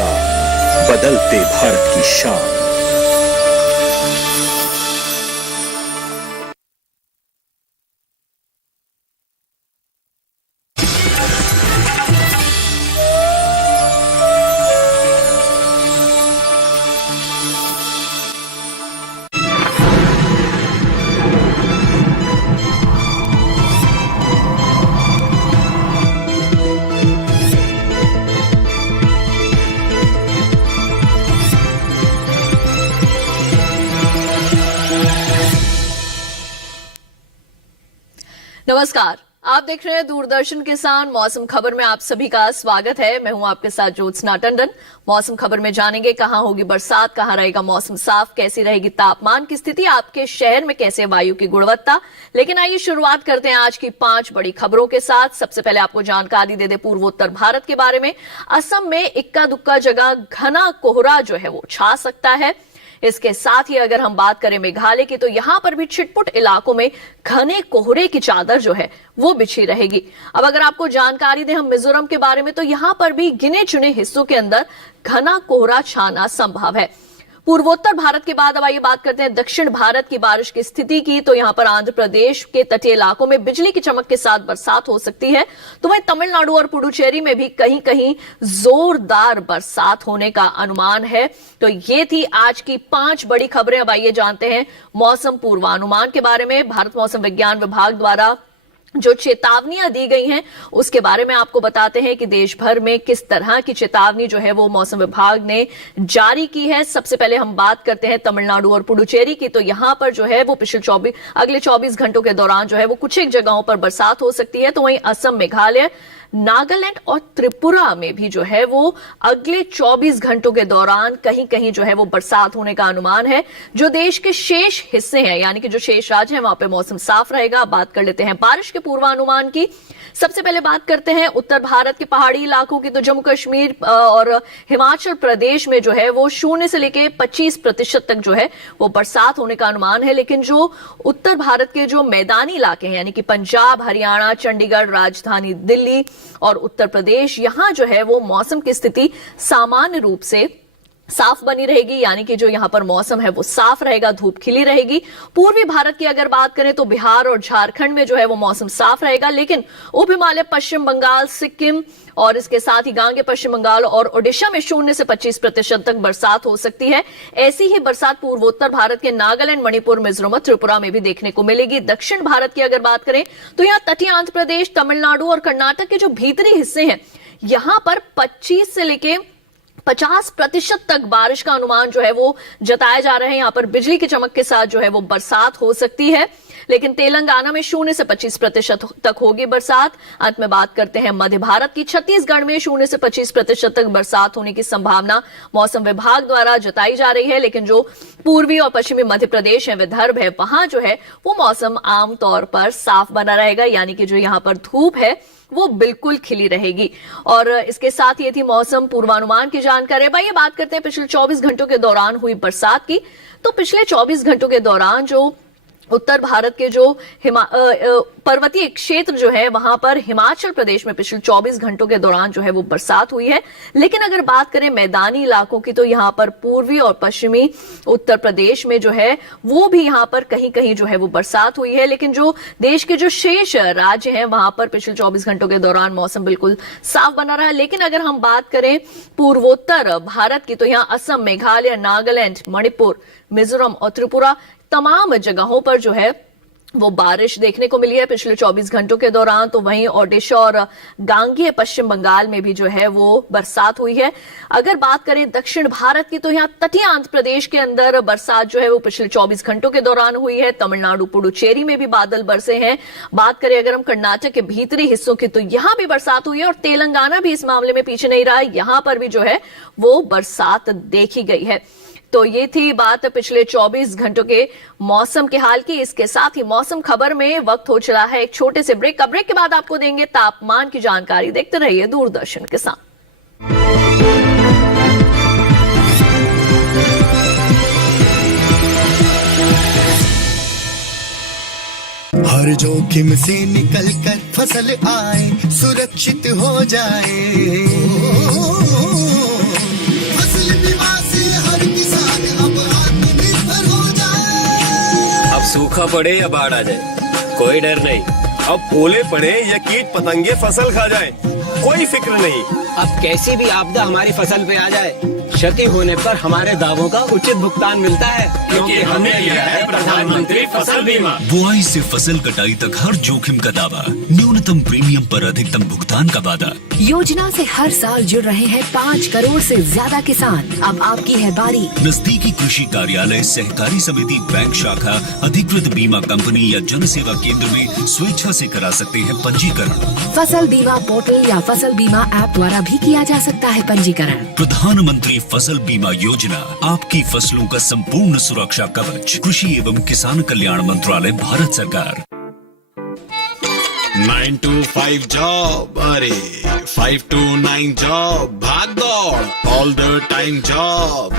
साथ बदलते भारत की शान। नमस्कार, आप देख रहे हैं दूरदर्शन किसान। मौसम खबर में आप सभी का स्वागत है। मैं हूं आपके साथ ज्योत्सना टंडन। मौसम खबर में जानेंगे कहां होगी बरसात, कहां रहेगा मौसम साफ, कैसी रहेगी तापमान की स्थिति, आपके शहर में कैसे वायु की गुणवत्ता। लेकिन आइए शुरुआत करते हैं आज की 5 बड़ी खबरों के साथ। सबसे पहले आपको जानकारी दे दे पूर्वोत्तर भारत के बारे में। असम में इक्का दुक्का जगह घना कोहरा जो है वो छा सकता है। इसके साथ ही अगर हम बात करें मेघालय की, तो यहां पर भी छिटपुट इलाकों में घने कोहरे की चादर जो है वो बिछी रहेगी। अब अगर आपको जानकारी दें हम मिजोरम के बारे में, तो यहां पर भी गिने चुने हिस्सों के अंदर घना कोहरा छाना संभव है। पूर्वोत्तर भारत के बाद अब आइए बात करते हैं दक्षिण भारत की बारिश की स्थिति की। तो यहां पर आंध्र प्रदेश के तटीय इलाकों में बिजली की चमक के साथ बरसात हो सकती है। तो वहीं तमिलनाडु और पुडुचेरी में भी कहीं कहीं जोरदार बरसात होने का अनुमान है। तो ये थी आज की 5 बड़ी खबरें। अब आइए जानते हैं मौसम पूर्वानुमान के बारे में। भारत मौसम विज्ञान विभाग द्वारा जो चेतावनियां दी गई हैं उसके बारे में आपको बताते हैं कि देश भर में किस तरह की चेतावनी जो है वो मौसम विभाग ने जारी की है। सबसे पहले हम बात करते हैं तमिलनाडु और पुडुचेरी की। तो यहां पर जो है वो अगले 24 घंटों के दौरान जो है वो कुछ एक जगहों पर बरसात हो सकती है। तो वहीं असम, मेघालय, नागालैंड और त्रिपुरा में भी जो है वो अगले 24 घंटों के दौरान कहीं कहीं जो है वो बरसात होने का अनुमान है। जो देश के शेष हिस्से हैं, यानी कि जो शेष राज्य हैं, वहां पे मौसम साफ रहेगा। बात कर लेते हैं बारिश के पूर्वानुमान की। सबसे पहले बात करते हैं उत्तर भारत के पहाड़ी इलाकों की। तो जम्मू कश्मीर और हिमाचल प्रदेश में जो है वो 0 से लेके 25% तक जो है वो बरसात होने का अनुमान है। लेकिन जो उत्तर भारत के जो मैदानी इलाके हैं, यानी कि पंजाब, हरियाणा, चंडीगढ़, राजधानी दिल्ली और उत्तर प्रदेश, यहां जो है वो मौसम की स्थिति सामान्य रूप से साफ बनी रहेगी। यानी कि जो यहां पर मौसम है वो साफ रहेगा, धूप खिली रहेगी। पूर्वी भारत की अगर बात करें तो बिहार और झारखंड में जो है वो मौसम साफ रहेगा। लेकिन उप हिमालय, पश्चिम बंगाल, सिक्किम और इसके साथ ही गांगे पश्चिम बंगाल और ओडिशा में 0 से 25% तक बरसात हो सकती है। ऐसी ही बरसात पूर्वोत्तर भारत के नागालैंड, मणिपुर, मिजोरम और त्रिपुरा में भी देखने को मिलेगी। दक्षिण भारत की अगर बात करें तो यहां तटीय आंध्र प्रदेश, तमिलनाडु और कर्नाटक के जो भीतरी हिस्से हैं, यहां पर 25 से लेके 50% तक बारिश का अनुमान जो है वो जताया जा रहा है। यहां पर बिजली की चमक के साथ जो है वो बरसात हो सकती है। लेकिन तेलंगाना में 0 से 25% तक होगी बरसात। अंत में बात करते हैं मध्य भारत की। छत्तीसगढ़ में 0 से 25% तक बरसात होने की संभावना मौसम विभाग द्वारा जताई जा रही है। लेकिन जो पूर्वी और पश्चिमी मध्य प्रदेश है, विदर्भ है, वहां जो है वो मौसम आमतौर पर साफ बना रहेगा। यानी कि जो यहां पर धूप है वो बिल्कुल खिली रहेगी। और इसके साथ ये थी मौसम पूर्वानुमान की जानकारी। भाई बात करते हैं पिछले 24 घंटों के दौरान हुई बरसात की। तो पिछले 24 घंटों के दौरान जो उत्तर भारत के जो पर्वतीय क्षेत्र जो है वहां पर हिमाचल प्रदेश में पिछले 24 घंटों के दौरान जो है वो बरसात हुई है। लेकिन अगर बात करें मैदानी इलाकों की, तो यहां पर पूर्वी और पश्चिमी उत्तर प्रदेश में जो है वो भी यहां पर कहीं कहीं जो है वो बरसात हुई है। लेकिन जो देश के जो शेष राज्य हैं वहां पर पिछले 24 घंटों के दौरान मौसम बिल्कुल साफ बना रहा है। लेकिन अगर हम बात करें पूर्वोत्तर भारत की, तो यहां असम, मेघालय, नागालैंड, मणिपुर, मिजोरम और त्रिपुरा तमाम जगहों पर जो है वो बारिश देखने को मिली है पिछले 24 घंटों के दौरान। तो वहीं ओडिशा और गांगेय पश्चिम बंगाल में भी जो है वो बरसात हुई है। अगर बात करें दक्षिण भारत की, तो यहां तटीय आंध्र प्रदेश के अंदर बरसात जो है वो पिछले 24 घंटों के दौरान हुई है। तमिलनाडु, पुडुचेरी में भी बादल बरसे हैं। बात करें अगर हम कर्नाटक के भीतरी हिस्सों की, तो यहां भी बरसात हुई है और तेलंगाना भी इस मामले में पीछे नहीं रहा। यहां पर भी जो है वो बरसात देखी गई है। तो ये थी बात पिछले 24 घंटों के मौसम के हाल की। इसके साथ ही मौसम खबर में वक्त हो चला है एक छोटे से ब्रेक का। ब्रेक के बाद आपको देंगे तापमान की जानकारी। देखते रहिए दूरदर्शन के साथ। हर जोखिम से निकल कर फसल आए, सुरक्षित हो जाए। सूखा पड़े या बाढ़ आ जाए, कोई डर नहीं। अब ओले पड़े या कीट पतंगे फसल खा जाए, कोई फिक्र नहीं। अब कैसी भी आपदा हमारी फसल पे आ जाए, क्षति होने पर हमारे दावों का उचित भुगतान मिलता है, क्योंकि हमने लिया है प्रधानमंत्री फसल बीमा। बुआई से फसल कटाई तक हर जोखिम का दावा, न्यूनतम प्रीमियम पर अधिकतम भुगतान का वादा। योजना से हर साल जुड़ रहे हैं 5 करोड़ से ज्यादा किसान। अब आपकी है बारी। नजदीकी कृषि कार्यालय, सहकारी समिति, बैंक शाखा, अधिकृत बीमा कंपनी या जन सेवा केंद्र में स्वेच्छा से करा सकते हैं पंजीकरण। फसल बीमा पोर्टल या फसल बीमा ऐप द्वारा भी किया जा सकता है पंजीकरण। प्रधानमंत्री फसल बीमा योजना, आपकी फसलों का संपूर्ण सुरक्षा कवच। कृषि एवं किसान कल्याण मंत्रालय, भारत सरकार। 9 to 5 job, अरे 5 to 9 job, भाग दौड़ all the time job,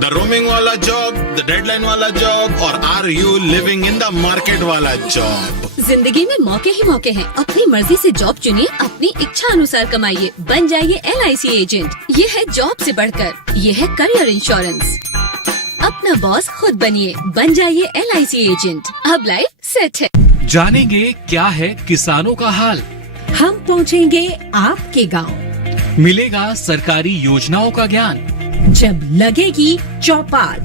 the roaming वाला job, the deadline वाला job, और are you living in the market वाला job? जिंदगी में मौके ही मौके हैं। अपनी मर्जी से जॉब चुनिए, अपनी इच्छा अनुसार कमाइए, बन जाइए LIC एजेंट। ये है जॉब से बढ़कर, ये है करियर इंश्योरेंस। अपना बॉस खुद बनिए, बन जाइए LIC एजेंट। अब लाइफ सेट है। जानेंगे क्या है किसानों का हाल, हम पहुँचेंगे आपके गाँव। मिलेगा सरकारी योजनाओं का ज्ञान, जब लगेगी चौपाल।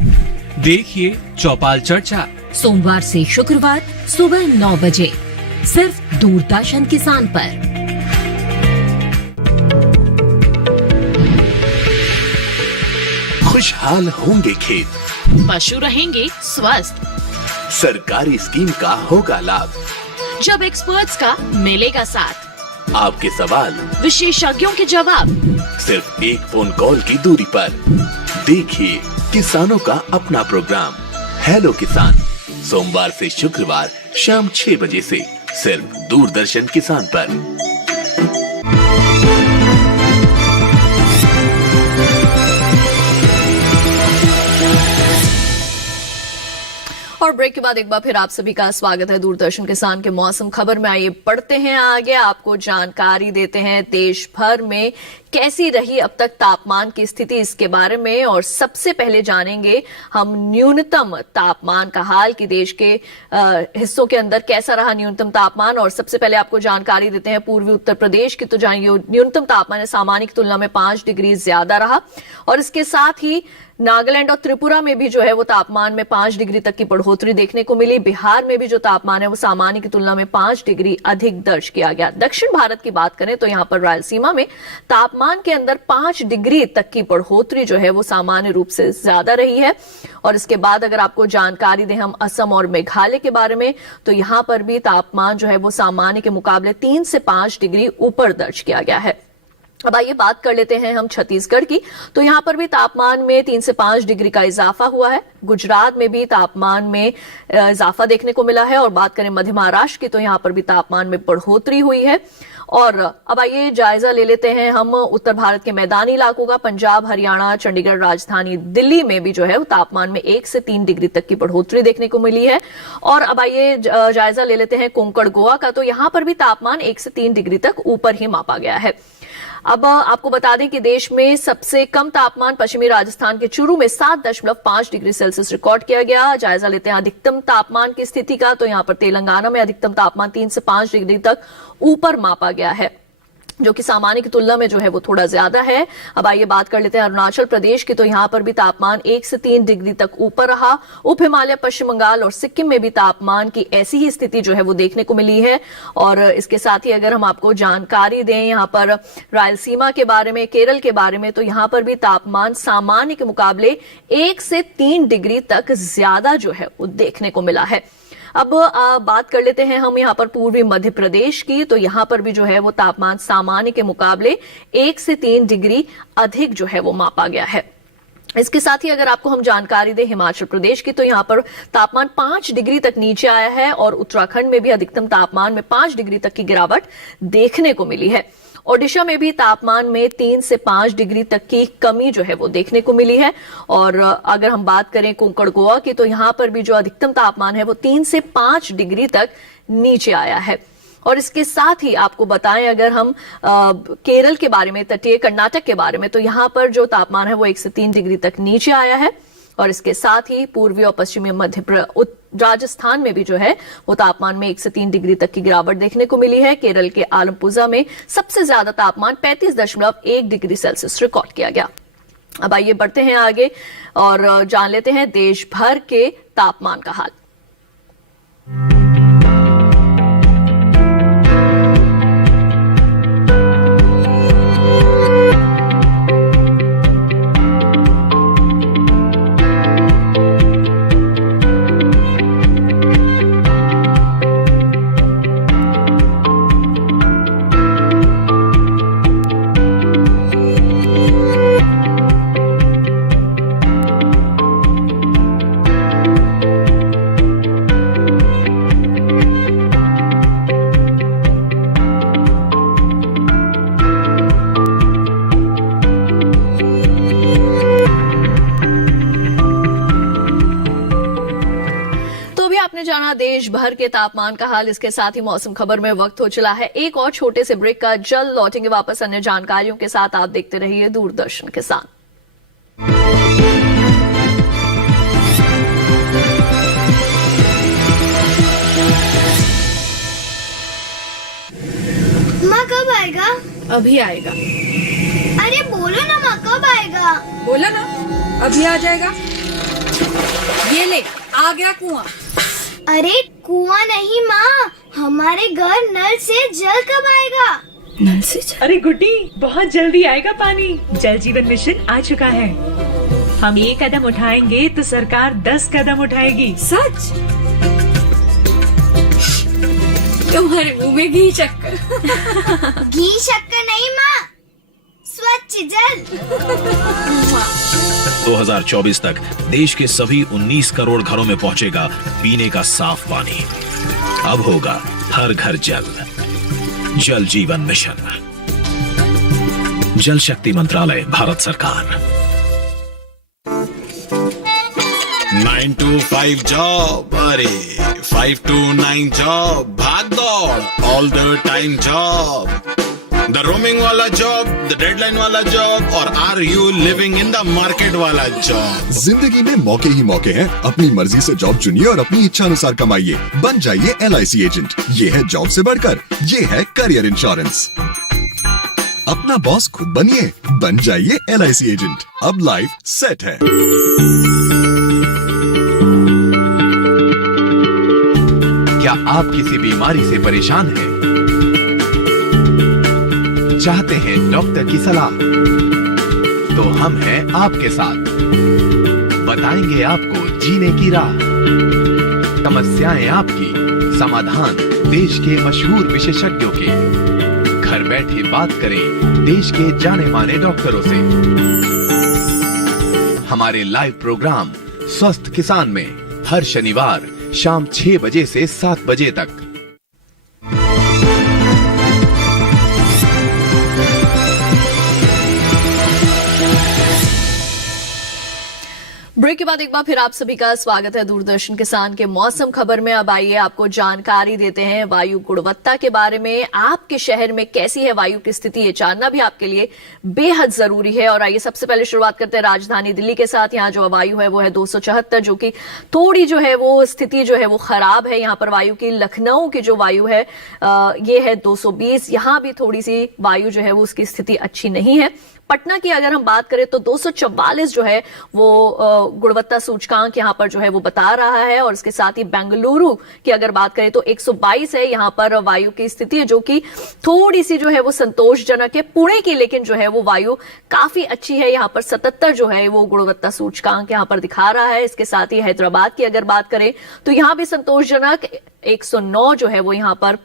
देखिए चौपाल चर्चा, सोमवार से शुक्रवार सुबह 9 बजे, सिर्फ दूरदर्शन किसान पर। खुशहाल होंगे खेत, पशु रहेंगे स्वस्थ, सरकारी स्कीम का होगा लाभ, जब एक्सपर्ट्स का मिलेगा साथ, आपके सवाल विशेषज्ञों के जवाब, सिर्फ एक फोन कॉल की दूरी पर। देखिए किसानों का अपना प्रोग्राम हेलो किसान, सोमवार से शुक्रवार शाम 6 बजे से, सिर्फ दूरदर्शन किसान पर। और ब्रेक के बाद एक बार फिर आप सभी का स्वागत है दूरदर्शन किसान के मौसम खबर में। आइए बढ़ते हैं आगे, आपको जानकारी देते हैं देश भर में कैसी रही अब तक तापमान की स्थिति, इसके बारे में। और सबसे पहले जानेंगे हम न्यूनतम तापमान का हाल कि देश के हिस्सों के अंदर कैसा रहा न्यूनतम तापमान। और सबसे पहले आपको जानकारी देते हैं पूर्वी उत्तर प्रदेश की। तो जानिए न्यूनतम तापमान सामान्य की तुलना में 5 डिग्री ज्यादा रहा, और इसके साथ ही नागालैंड और त्रिपुरा में भी जो है वो तापमान में 5 डिग्री तक की बढ़ोतरी देखने को मिली। बिहार में भी जो तापमान है वो सामान्य की तुलना में 5 डिग्री अधिक दर्ज किया गया। दक्षिण भारत की बात करें तो यहाँ पर रायलसीमा में तापमान के अंदर 5 डिग्री तक की बढ़ोतरी जो है वो सामान्य रूप से ज्यादा रही है। और इसके बाद अगर आपको जानकारी दें हम असम और मेघालय के बारे में, तो यहाँ पर भी तापमान जो है वो सामान्य के मुकाबले 3 से 5 डिग्री ऊपर दर्ज किया गया है। अब आइए बात कर लेते हैं हम छत्तीसगढ़ की। तो यहाँ पर भी तापमान में 3 से 5 डिग्री का इजाफा हुआ है। गुजरात में भी तापमान में इजाफा देखने को मिला है। और बात करें मध्य महाराष्ट्र की तो यहाँ पर भी तापमान में बढ़ोतरी हुई है। और अब आइए जायजा ले लेते हैं हम उत्तर भारत के मैदानी इलाकों का। पंजाब, हरियाणा, चंडीगढ़, राजधानी दिल्ली में भी जो है तापमान में 1 से 3 डिग्री तक की बढ़ोतरी देखने को मिली है। और अब आइए जायजा ले लेते हैं कोंकण, गोवा का। तो यहाँ पर भी तापमान 1 से 3 डिग्री तक ऊपर ही मापा गया है। अब आपको बता दें कि देश में सबसे कम तापमान पश्चिमी राजस्थान के चूरू में 7.5 डिग्री सेल्सियस रिकॉर्ड किया गया। जायजा लेते हैं अधिकतम तापमान की स्थिति का। तो यहां पर तेलंगाना में अधिकतम तापमान 3 से 5 डिग्री तक ऊपर मापा गया है, जो कि सामान्य की तुलना में जो है वो थोड़ा ज्यादा है। अब आइए बात कर लेते हैं अरुणाचल प्रदेश की। तो यहां पर भी तापमान 1 से 3 डिग्री तक ऊपर रहा। उप हिमालय, पश्चिम बंगाल और सिक्किम में भी तापमान की ऐसी ही स्थिति जो है वो देखने को मिली है। और इसके साथ ही अगर हम आपको जानकारी दें यहां पर रायलसीमा के बारे में, केरल के बारे में, तो यहां पर भी तापमान सामान्य के मुकाबले 1 से 3 डिग्री तक ज्यादा जो है वो देखने को मिला है। अब बात कर लेते हैं हम यहाँ पर पूर्वी मध्य प्रदेश की। तो यहाँ पर भी जो है वो तापमान सामान्य के मुकाबले 1 से 3 डिग्री अधिक जो है वो मापा गया है। इसके साथ ही अगर आपको हम जानकारी दें हिमाचल प्रदेश की, तो यहाँ पर तापमान 5 डिग्री तक नीचे आया है। और उत्तराखंड में भी अधिकतम तापमान में 5 डिग्री तक की गिरावट देखने को मिली है। ओडिशा में भी तापमान में 3 से 5 डिग्री तक की कमी जो है वो देखने को मिली है। और अगर हम बात करें कोंकण, गोवा की, तो यहाँ पर भी जो अधिकतम तापमान है वो 3 से 5 डिग्री तक नीचे आया है। और इसके साथ ही आपको बताएं अगर हम केरल के बारे में, तटीय कर्नाटक के बारे में, तो यहाँ पर जो तापमान है वो 1 से 3 डिग्री तक नीचे आया है। और इसके साथ ही पूर्वी और पश्चिमी राजस्थान में भी जो है वो तापमान में 1 से 3 डिग्री तक की गिरावट देखने को मिली है। केरल के आलमपुजा में सबसे ज्यादा तापमान 35.1 डिग्री सेल्सियस रिकॉर्ड किया गया। अब आइए बढ़ते हैं आगे और जान लेते हैं देश भर के तापमान का हाल। जाना देश भर के तापमान का हाल। इसके साथ ही मौसम खबर में वक्त हो चला है एक और छोटे से ब्रेक का। जल्द लौटेंगे वापस अन्य जानकारियों के साथ। आप देखते रहिए दूरदर्शन किसान। माँ कब आएगा? अभी आएगा। अरे बोलो ना माँ कब आएगा? बोला ना अभी आ जाएगा। ये ले आ गया कुआं। अरे कुआं नहीं माँ, हमारे घर नल से जल कब आएगा? नल से जल? अरे गुड्डी बहुत जल्दी आएगा पानी। जल जीवन मिशन आ चुका है। हम 1 कदम उठाएंगे तो सरकार 10 कदम उठाएगी। सच? तुम्हारे मुंह में घी शक्कर। घी शक्कर नहीं माँ, स्वच्छ जल। 2024 तक देश के सभी 19 करोड़ घरों में पहुंचेगा पीने का साफ पानी। अब होगा हर घर जल। जल जीवन मिशन, जल शक्ति मंत्रालय, भारत सरकार। 9 to 5 जॉब, अरे 5 to 9 जॉब, भाग दौड़ all the time job. The roaming वाला जॉब, द डेडलाइन वाला जॉब और are you living in the market वाला जॉब। जिंदगी में मौके ही मौके हैं। अपनी मर्जी से जॉब चुनिए और अपनी इच्छा अनुसार कमाइए। बन जाइए LIC एजेंट। ये है जॉब से बढ़कर, ये है करियर इंश्योरेंस। अपना बॉस खुद बनिए, बन जाइए LIC एजेंट। अब लाइफ सेट है। क्या आप किसी बीमारी से परेशान हैं? चाहते हैं डॉक्टर की सलाह? तो हम हैं आपके साथ। बताएंगे आपको जीने की राह। समस्याएं आपकी, समाधान देश के मशहूर विशेषज्ञों के। घर बैठे बात करें देश के जाने माने डॉक्टरों से। हमारे लाइव प्रोग्राम स्वस्थ किसान में हर शनिवार शाम 6 बजे से 7 बजे तक। ब्रेक के बाद एक बार फिर आप सभी का स्वागत है दूरदर्शन किसान के मौसम खबर में। अब आइए आपको जानकारी देते हैं वायु गुणवत्ता के बारे में। आपके शहर में कैसी है वायु की स्थिति, ये जानना भी आपके लिए बेहद जरूरी है। और आइए सबसे पहले शुरुआत करते हैं राजधानी दिल्ली के साथ। यहाँ जो वायु है वो है 274, जो कि थोड़ी जो है वो स्थिति जो है वो खराब है यहाँ पर वायु की। लखनऊ की जो वायु है ये है 220। यहाँ भी थोड़ी सी वायु जो है वो उसकी स्थिति अच्छी नहीं है। पटना की अगर हम बात करें तो 244 जो है वो गुणवत्ता सूचकांक यहाँ पर जो है वो बता रहा है। और इसके साथ ही बेंगलुरु की अगर बात करें तो 122 है यहाँ पर वायु की स्थिति, जो कि थोड़ी सी जो है वो संतोषजनक है। पुणे की लेकिन जो है वो वायु काफी अच्छी है, यहाँ पर 77 जो है वो गुणवत्ता सूचकांक यहाँ पर दिखा रहा है। इसके साथ ही हैदराबाद की अगर बात करें तो यहाँ भी संतोषजनक 109 जो है वो यहाँ पर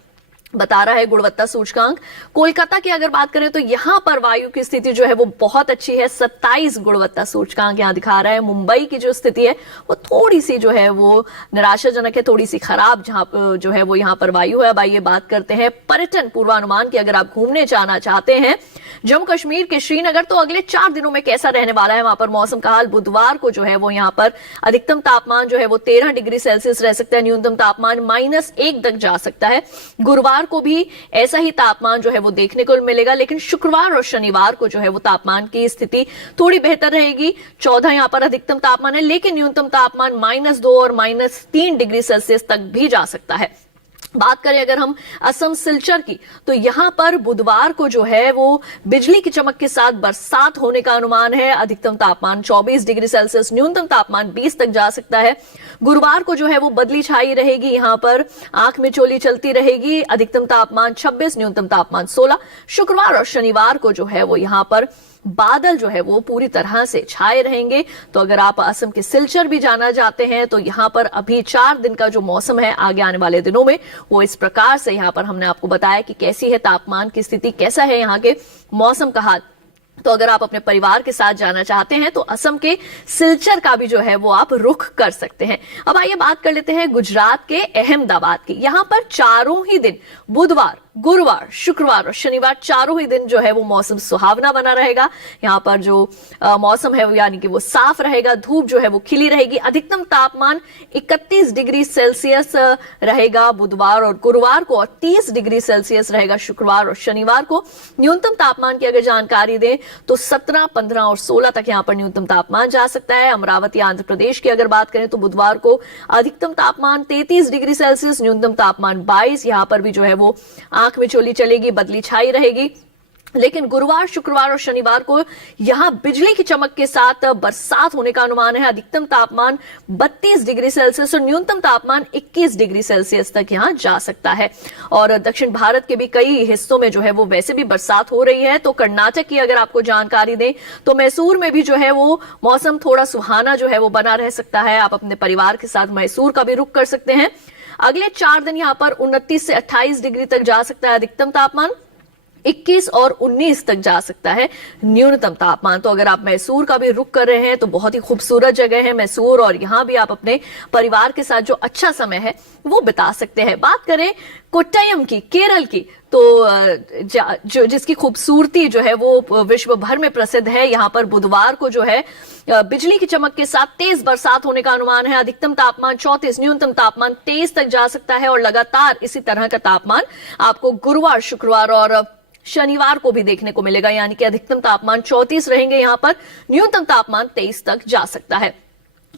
बता रहा है गुणवत्ता सूचकांक। कोलकाता की अगर बात करें तो यहां पर वायु की स्थिति जो है वो बहुत अच्छी है, 27 गुणवत्ता सूचकांक यहां दिखा रहा है। मुंबई की जो स्थिति है वो थोड़ी सी जो है वो निराशाजनक है, थोड़ी सी खराब जहां जो है वो यहां पर वायु है। अब आइए बात करते हैं पर्यटन पूर्वानुमान की। अगर आप घूमने जाना चाहते हैं जम्मू कश्मीर के श्रीनगर तो अगले 4 दिनों में कैसा रहने वाला है, वहां पर मौसम का हाल। बुधवार को जो है वो यहाँ पर अधिकतम तापमान जो है वो 13 डिग्री सेल्सियस रह सकता है, न्यूनतम तापमान -1 तक जा सकता है। गुरुवार को भी ऐसा ही तापमान जो है वो देखने को मिलेगा, लेकिन शुक्रवार और शनिवार को जो है वो तापमान की स्थिति थोड़ी बेहतर रहेगी। 14 यहाँ पर अधिकतम तापमान है, लेकिन न्यूनतम तापमान -2 और -3 डिग्री सेल्सियस तक भी जा सकता है। बात करें अगर हम असम सिलचर की, तो यहां पर बुधवार को जो है वो बिजली की चमक के साथ बरसात होने का अनुमान है। अधिकतम तापमान 24 डिग्री सेल्सियस, न्यूनतम तापमान 20 तक जा सकता है। गुरुवार को जो है वो बदली छाई रहेगी, यहां पर आंख में चोली चलती रहेगी। अधिकतम तापमान 26, न्यूनतम तापमान 16। शुक्रवार और शनिवार को जो है वो यहां पर बादल जो है वो पूरी तरह से छाए रहेंगे। तो अगर आप असम के सिलचर भी जाना चाहते हैं तो यहां पर अभी 4 दिन का जो मौसम है आगे आने वाले दिनों में वो इस प्रकार से यहां पर हमने आपको बताया कि कैसी है तापमान की स्थिति, कैसा है यहां के मौसम का हाल। तो अगर आप अपने परिवार के साथ जाना चाहते हैं तो असम के सिलचर का भी जो है वो आप रुख कर सकते हैं। अब आइए बात कर लेते हैं गुजरात के अहमदाबाद की। यहां पर चारों ही दिन बुधवार, गुरुवार, शुक्रवार और शनिवार चारों ही दिन जो है वो मौसम सुहावना बना रहेगा। यहाँ पर जो मौसम है वो यानी कि वो साफ रहेगा, धूप जो है वो खिली रहेगी। अधिकतम तापमान 31 डिग्री सेल्सियस रहेगा बुधवार और गुरुवार को, और 30 डिग्री सेल्सियस रहेगा शुक्रवार और शनिवार को। न्यूनतम तापमान की अगर जानकारी दें तो 17, 15 और 16 तक यहाँ पर न्यूनतम तापमान जा सकता है। अमरावती आंध्र प्रदेश की अगर बात करें तो बुधवार को अधिकतम तापमान 33 डिग्री सेल्सियस, न्यूनतम तापमान 22। यहाँ पर भी जो है वो आंख में चोली चलेगी, बदली छाई रहेगी। लेकिन गुरुवार, शुक्रवार और शनिवार को यहां बिजली की चमक के साथ बरसात होने का अनुमान है। अधिकतम तापमान 32 डिग्री सेल्सियस और न्यूनतम तापमान 21 डिग्री सेल्सियस तक यहां जा सकता है। और दक्षिण भारत के भी कई हिस्सों में जो है वो वैसे भी बरसात हो रही है। तो कर्नाटक की अगर आपको जानकारी दें तो मैसूर में भी जो है वो मौसम थोड़ा सुहाना जो है वो बना रह सकता है। आप अपने परिवार के साथ मैसूर का भी रुख कर सकते हैं। अगले 4 दिन यहां पर 29 से 28 डिग्री तक जा सकता है अधिकतम तापमान, 21 और 19 तक जा सकता है न्यूनतम तापमान। तो अगर आप मैसूर का भी रुख कर रहे हैं तो बहुत ही खूबसूरत जगह है मैसूर, और यहां भी आप अपने परिवार के साथ जो अच्छा समय है वो बिता सकते हैं। बात करें कोट्टयम की, केरल की, तो जिसकी खूबसूरती जो है वो विश्व भर में प्रसिद्ध है। यहाँ पर बुधवार को जो है बिजली की चमक के साथ तेज बरसात होने का अनुमान है। अधिकतम तापमान 34, न्यूनतम तापमान 23 तक जा सकता है। और लगातार इसी तरह का तापमान आपको गुरुवार, शुक्रवार और शनिवार को भी देखने को मिलेगा, यानी कि अधिकतम तापमान 34 रहेंगे यहाँ पर, न्यूनतम तापमान 23 तक जा सकता है।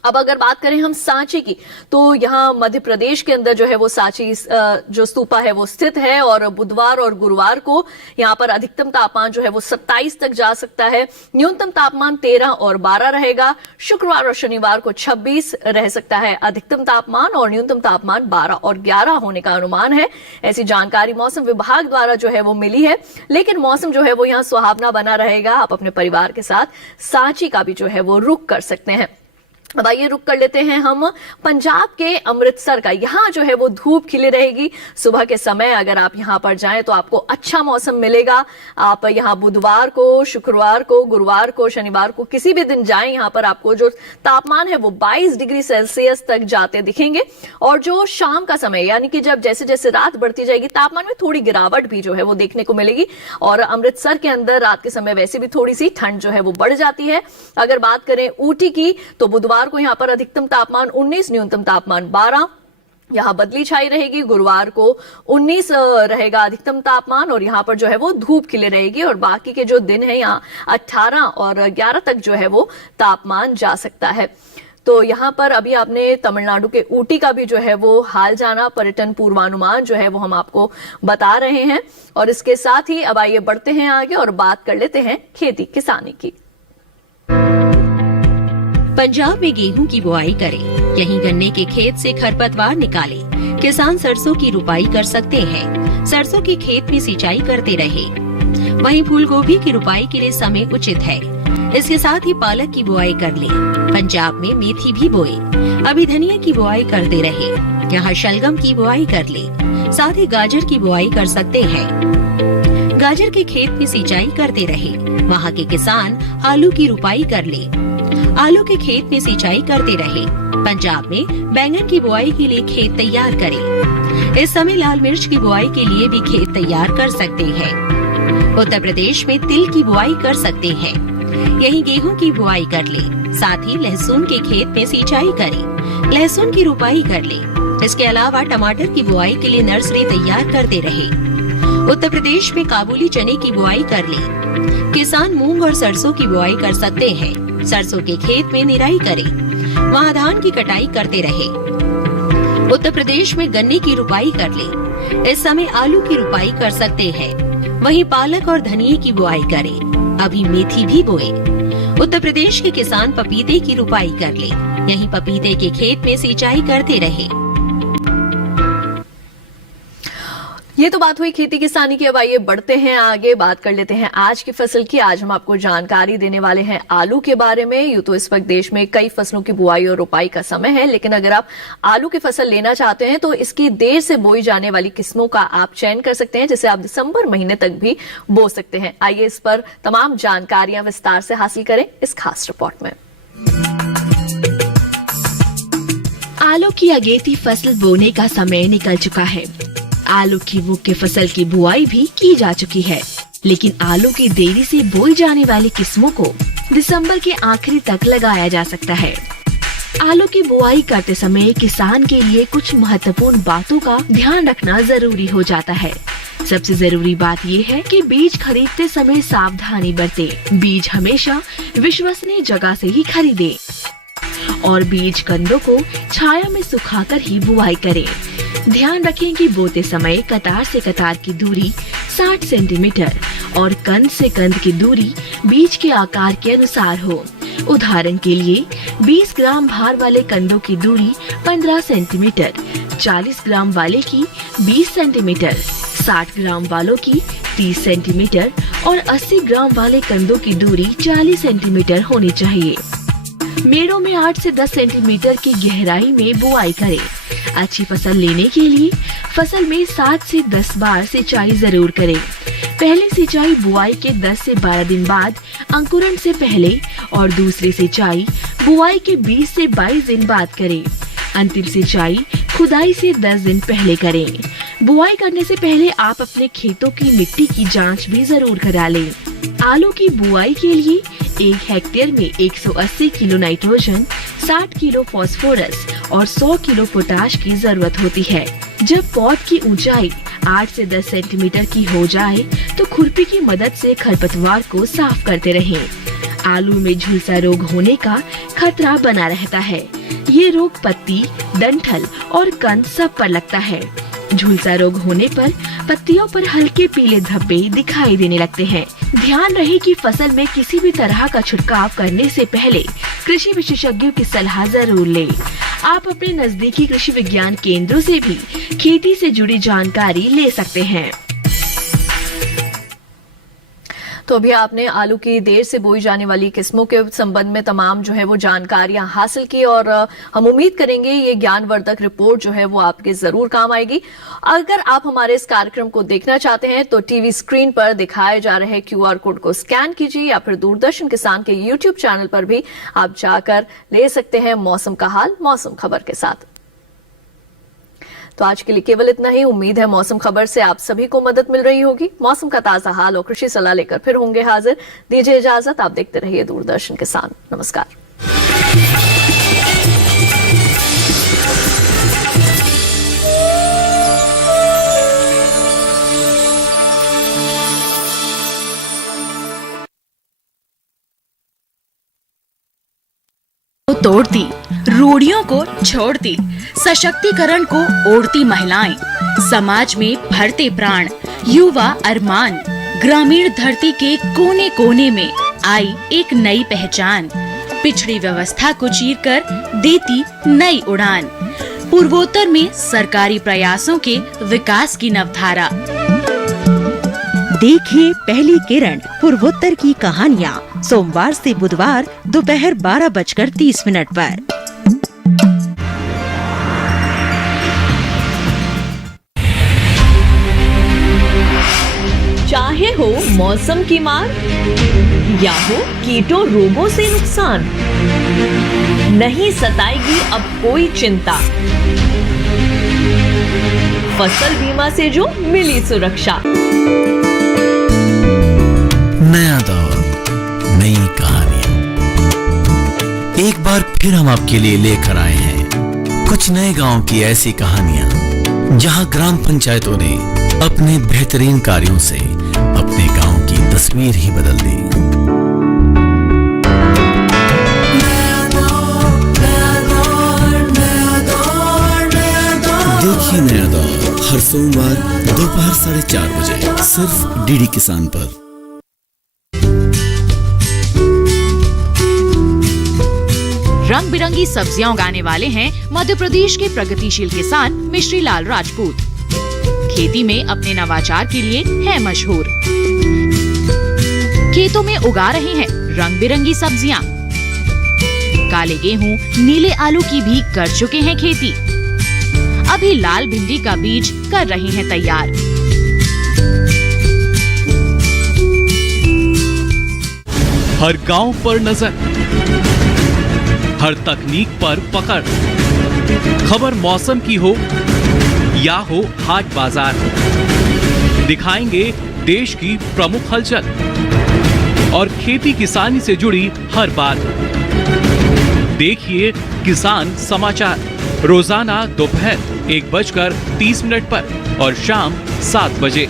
अब अगर बात करें हम सांची की, तो यहाँ मध्य प्रदेश के अंदर जो है वो सांची जो स्तूपा है वो स्थित है। और बुधवार और गुरुवार को यहाँ पर अधिकतम तापमान जो है वो 27 तक जा सकता है, न्यूनतम तापमान 13 और 12 रहेगा। शुक्रवार और शनिवार को 26 रह सकता है अधिकतम तापमान, और न्यूनतम तापमान 12 और 11 होने का अनुमान है। ऐसी जानकारी मौसम विभाग द्वारा जो है वो मिली है। लेकिन मौसम जो है वो यहाँ सुहावना बना रहेगा। आप अपने परिवार के साथ सांची का भी जो है वो रुख कर सकते हैं। अब आइए रुक कर लेते हैं हम पंजाब के अमृतसर का। यहाँ जो है वो धूप खिली रहेगी सुबह के समय। अगर आप यहाँ पर जाएं तो आपको अच्छा मौसम मिलेगा। आप यहाँ बुधवार को, शुक्रवार को, गुरुवार को, शनिवार को किसी भी दिन जाएं, यहाँ पर आपको जो तापमान है वो 22 डिग्री सेल्सियस तक जाते दिखेंगे। और जो शाम का समय यानी कि जब जैसे जैसे रात बढ़ती जाएगी तापमान में थोड़ी गिरावट भी जो है वो देखने को मिलेगी। और अमृतसर के अंदर रात के समय वैसे भी थोड़ी सी ठंड जो है वो बढ़ जाती है। अगर बात करें ऊटी की, तो बुधवार को यहां पर अधिकतम तापमान 19, न्यूनतम तापमान 12। यहां बदली छाई रहेगी। गुरुवार को 19 रहेगा अधिकतम तापमान, और यहां पर जो है वो धूप खिली रहेगी। और बाकी के जो दिन है यहाँ 18 और 11 तक जो है वो तापमान जा सकता है। तो यहाँ पर अभी आपने तमिलनाडु के ऊटी का भी जो है वो हाल जाना, पर्यटन पूर्वानुमान जो है वो हम आपको बता रहे हैं। और इसके साथ ही अब आइए बढ़ते हैं आगे और बात कर लेते हैं खेती किसानी की। पंजाब में गेहूं की बुआई करें, कहीं गन्ने के खेत से खरपतवार निकालें। किसान सरसों की रुपाई कर सकते हैं, सरसों के खेत में सिंचाई करते रहे। वहीं फूल गोभी की रुपाई के लिए समय उचित है। इसके साथ ही पालक की बुआई कर लें। पंजाब में मेथी भी बोए। अभी धनिया की बुआई करते रहे। यहाँ शलगम की बुआई कर लें। साथ ही गाजर की बुआई कर सकते हैं। गाजर के खेत में सिंचाई करते रहे। वहाँ के किसान आलू की रुपाई कर ले। आलू के खेत में सिंचाई करते रहे। पंजाब में बैंगन की बुआई के लिए खेत तैयार करें। इस समय लाल मिर्च की बुआई के लिए भी खेत तैयार कर सकते हैं। उत्तर प्रदेश में तिल की बुआई कर सकते हैं। यहीं गेहूं की बुआई कर ले, साथ ही लहसुन के खेत में सिंचाई करें, लहसुन की रुपाई कर ले। इसके अलावा टमाटर की बुआई के लिए नर्सरी तैयार करते रहे। उत्तर प्रदेश में काबुली चने की बुआई कर ले। किसान मूंग और सरसों की बुआई कर सकते हैं। सरसों के खेत में निराई करें, वहाँ धान की कटाई करते रहे। उत्तर प्रदेश में गन्ने की रुपाई कर ले। इस समय आलू की रुपाई कर सकते हैं। वहीं पालक और धनिये की बुआई करें। अभी मेथी भी बोए। उत्तर प्रदेश के किसान पपीते की रुपाई कर ले। यहीं पपीते के खेत में सिंचाई करते रहे। ये तो बात हुई खेती किसानी की। अब आइए बढ़ते हैं आगे, बात कर लेते हैं आज की फसल की। आज हम आपको जानकारी देने वाले हैं आलू के बारे में। यूं तो इस वक्त देश में कई फसलों की बुआई और रुपाई का समय है, लेकिन अगर आप आलू की फसल लेना चाहते हैं तो इसकी देर से बोई जाने वाली किस्मों का आप चयन कर सकते हैं, जिसे आप दिसंबर महीने तक भी बो सकते हैं। आइए इस पर तमाम जानकारियां विस्तार से हासिल करें इस खास रिपोर्ट में। आलू की अगेती फसल बोने का समय निकल चुका है। आलू की मुख्य फसल की बुआई भी की जा चुकी है, लेकिन आलू की देरी से बोई जाने वाली किस्मों को दिसंबर के आखिरी तक लगाया जा सकता है। आलू की बुआई करते समय किसान के लिए कुछ महत्वपूर्ण बातों का ध्यान रखना जरूरी हो जाता है। सबसे जरूरी बात ये है कि बीज खरीदते समय सावधानी बरते। बीज हमेशा विश्वसनीय जगह से ही खरीदे और बीज कंदों को छाया में सुखाकर ही बुआई करें। ध्यान रखें कि बोते समय कतार से कतार की दूरी 60 सेंटीमीटर और कंद से कंद की दूरी बीज के आकार के अनुसार हो। उदाहरण के लिए 20 ग्राम भार वाले कंदों की दूरी 15 सेंटीमीटर, 40 ग्राम वाले की 20 सेंटीमीटर, 60 ग्राम वालों की 30 सेंटीमीटर और 80 ग्राम वाले कंदों की दूरी 40 सेंटीमीटर होनी चाहिए। मेड़ों में 8 से 10 सेंटीमीटर की गहराई में बुआई करें। अच्छी फसल लेने के लिए फसल में 7 से 10 बार सिंचाई जरूर करें। पहली सिंचाई बुआई के 10 से 12 दिन बाद अंकुरण से पहले और दूसरी सिंचाई बुआई के 20 से 22 दिन बाद करें। अंतिम सिंचाई खुदाई से 10 दिन पहले करें। बुआई करने से पहले आप अपने खेतों की मिट्टी की जांच भी जरूर करा लें। आलू की बुआई के लिए 1 हेक्टेयर में 180 किलो नाइट्रोजन, 60 किलो फास्फोरस और 100 किलो पोटाश की जरूरत होती है। जब पौध की ऊंचाई 8 से 10 सेंटीमीटर की हो जाए तो खुरपी की मदद से खरपतवार को साफ करते रहें। आलू में झुलसा रोग होने का खतरा बना रहता है। ये रोग पत्ती, डंठल और कंद सब पर लगता है। झुलसा रोग होने पर पत्तियों पर हल्के पीले धब्बे दिखाई देने लगते हैं। ध्यान रहे कि फसल में किसी भी तरह का छिड़काव करने से पहले कृषि विशेषज्ञों की सलाह जरूर लें। आप अपने नजदीकी कृषि विज्ञान केंद्रों से भी खेती से जुड़ी जानकारी ले सकते हैं। तो अभी आपने आलू की देर से बोई जाने वाली किस्मों के संबंध में तमाम जो है वो जानकारियां हासिल की और हम उम्मीद करेंगे ये ज्ञानवर्धक रिपोर्ट जो है वो आपके जरूर काम आएगी। अगर आप हमारे इस कार्यक्रम को देखना चाहते हैं तो टीवी स्क्रीन पर दिखाए जा रहे QR कोड को स्कैन कीजिए या फिर दूरदर्शन किसान के YouTube चैनल पर भी आप जाकर ले सकते हैं मौसम का हाल मौसम खबर के साथ। तो आज के लिए केवल इतना ही। उम्मीद है मौसम खबर से आप सभी को मदद मिल रही होगी। मौसम का ताजा हाल और कृषि सलाह लेकर फिर होंगे हाजिर। दीजिए इजाजत, आप देखते रहिए दूरदर्शन किसान। नमस्कार। तोड़ती, रूढ़ियों को छोड़ती, सशक्तिकरण को ओढ़ती महिलाएं, समाज में भरते प्राण, युवा अरमान, ग्रामीण धरती के कोने कोने में आई एक नई पहचान, पिछड़ी व्यवस्था को चीरकर देती नई उड़ान, पूर्वोत्तर में सरकारी प्रयासों के विकास की नवधारा। देखिए पहली किरण पूर्वोत्तर की कहानियाँ सोमवार से बुधवार दोपहर 12:30 पर। चाहे हो मौसम की मार या हो कीटों रोगों से नुकसान, नहीं सताएगी अब कोई चिंता। फसल बीमा से जो मिली सुरक्षा। नया दौर, नई कहानियां। एक बार फिर हम आपके लिए लेकर आए हैं कुछ नए गांव की ऐसी कहानियां जहां ग्राम पंचायतों ने अपने बेहतरीन कार्यों से अपने गांव की तस्वीर ही बदल दी। देखिए नया दौर हर सोमवार दोपहर 4:30 बजे सिर्फ डीडी किसान पर। रंग बिरंगी सब्जियां उगाने वाले हैं मध्य प्रदेश के प्रगतिशील किसान मिश्री लाल राजपूत। खेती में अपने नवाचार के लिए है मशहूर। खेतों में उगा रहे हैं रंग बिरंगी सब्जियां। काले गेहूं, नीले आलू की भी कर चुके हैं खेती। अभी लाल भिंडी का बीज कर रहे हैं तैयार। हर गांव पर नजर, हर तकनीक पर पकड़। खबर मौसम की हो या हो हाट बाजार, दिखाएंगे देश की प्रमुख हलचल और खेती किसानी से जुड़ी हर बात। देखिए किसान समाचार रोजाना दोपहर 1:30 पर और शाम 7 बजे।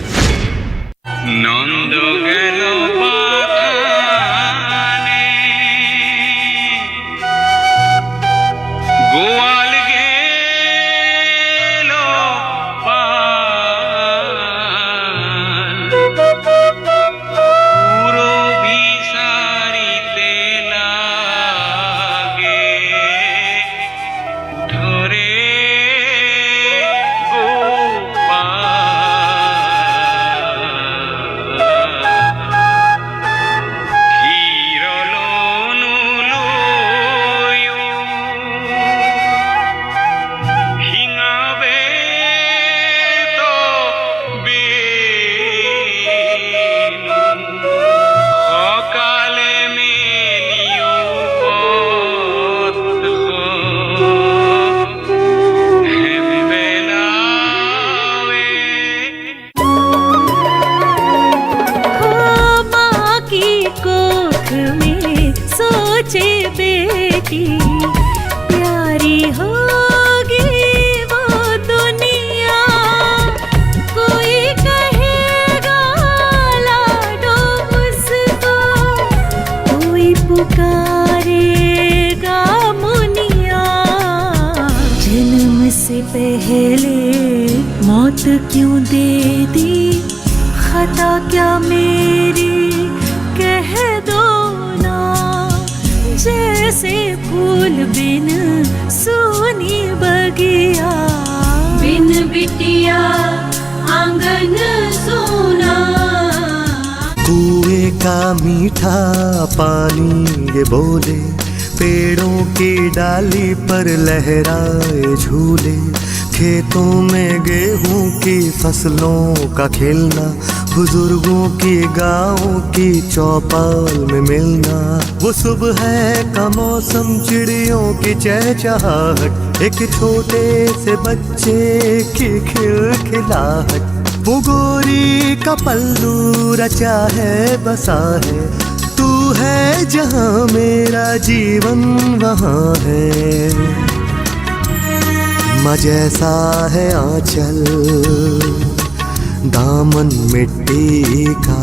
क्यों दे दी खता क्या मेरी कह दो ना, जैसे फूल बिन सोनी बगिया, बिन बिटिया आंगन सोना। कुएं का मीठा पानी ये बोले, पेड़ों की डाली पर लहराए झूले, खेतों में गेहूं की फसलों का खिलना, बुजुर्गों की गाँव की चौपाल में मिलना। वो सुबह का मौसम, चिड़ियों की चहचहाहट, एक छोटे से बच्चे की खिलखिलाहट, वो गोरी का पल्लू रचा है बसा है, तू है जहाँ मेरा जीवन वहाँ है। माँ जैसा है आंचल दामन मिट्टी का,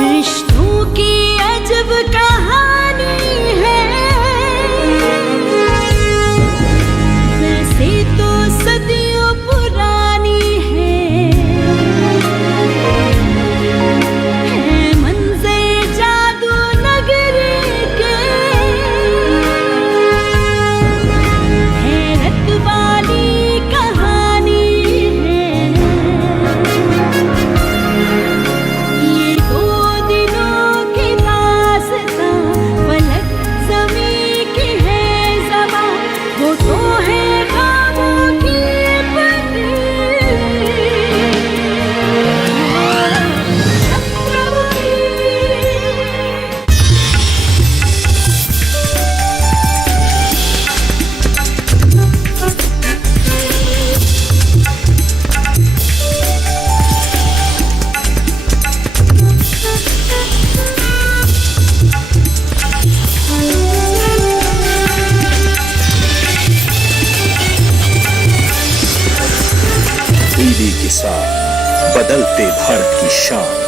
रिश्तों की अजब कहानी है, वैसे तो सदियों पुरानी है मंज़र जादू नगरी के, भारत की शान।